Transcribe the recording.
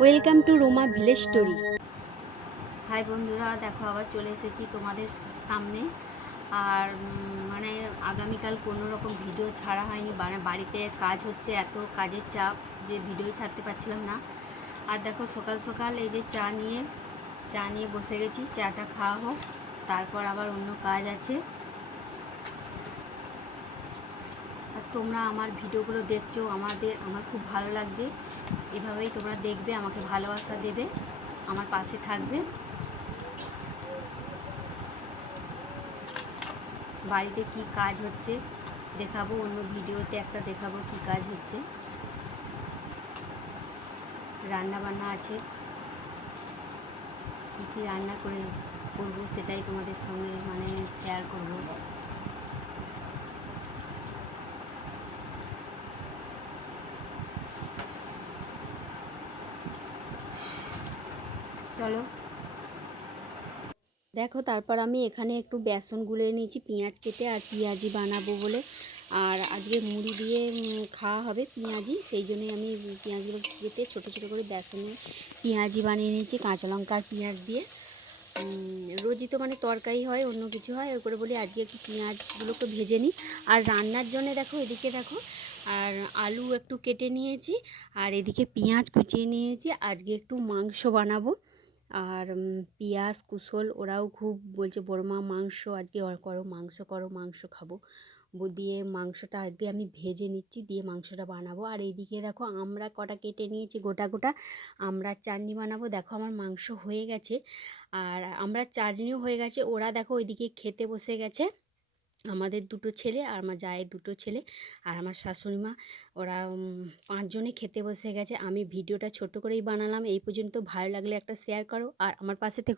Welcome to Roma village story. Hi বন্ধুরা, দেখো আবার চলে এসেছি তোমাদের সামনে। আর মানে আগামীকাল কোনো রকম ভিডিও ছাড়া হয়নি। মানে বাড়িতে কাজ হচ্ছে, এত কাজের চাপ যে ভিডিও ছাড়তে পারছিলাম না। আর দেখো সকাল সকাল এই যে চা নিয়ে চা নিয়ে বসে গেছি, চাটা খাওয়া হোক, তারপর আবার অন্য কাজ আছে আর তোমরা আমার ভিডিওগুলো দেখছ, আমাদের, আমার খুব ভালো লাগছে। এভাবেই তোমরা দেখবে, আমাকে ভালোবাসা দেবে, আমার পাশে থাকবে। বাড়িতে কি কাজ হচ্ছে দেখাবো, অন্য ভিডিওতে একটা দেখাবো কি কাজ হচ্ছে। রান্না বান্না আছে। কী কী রান্না করে করব সেটাই তোমাদের সঙ্গে মানে শেয়ার করব। চলো। দেখো, তারপর আমি এখানে একটু বেসন গুলে নিয়েছি, পেঁয়াজ কেটে আর পেঁয়াজি বানাবো বলে। আর আজকে মুড়ি দিয়ে খাওয়া হবে পেঁয়াজি, সেই জন্যই আমি পেঁয়াজগুলো কেটে ছোটো ছোটো করে বেসনে পেঁয়াজি বানিয়ে নিয়েছি, কাঁচা লঙ্কা পেঁয়াজ দিয়ে। রোজই তো মানে তরকারি হয়, অন্য কিছু হয়, ওই করে বলি আজকে একটু পেঁয়াজগুলোকে ভেজে নিই। আর রান্নার জন্য দেখো, এদিকে দেখো, আর আলু একটু কেটে নিয়েছি, আর এদিকে পেঁয়াজ কুচিয়ে নিয়েছি, আজকে একটু মাংস বানাবো। আর পিয়াস কুশল ওরাও খুব বলছে বড় মা মাংস আজকে করো, মাংস করো, মাংস খাব। দিয়ে মাংসটা আগে আমি ভেজে নিচ্ছি, দিয়ে মাংসটা বানাবো। আর এইদিকে দেখো আমরা কটা কেটে নিয়েছি গোটা গোটা। আমরা চাটনি বানাবো। দেখো আমার মাংস হয়ে গেছে। আর আমরা চাটনিও হয়ে গেছে। ওরা দেখো ওইদিকে খেতে বসে গেছে। আমাদের দুটো ছেলে আর আমার জায়ের দুটো ছেলে আর আমার শাশুড়ি মা। ওরা পাঁচজনে খেতে বসে গেছে। আমি ভিডিওটা ছোট করেই বানালাম। এই পর্যন্ত ভালো লাগলে একটা শেয়ার করো। আর আমার পাশে থেকে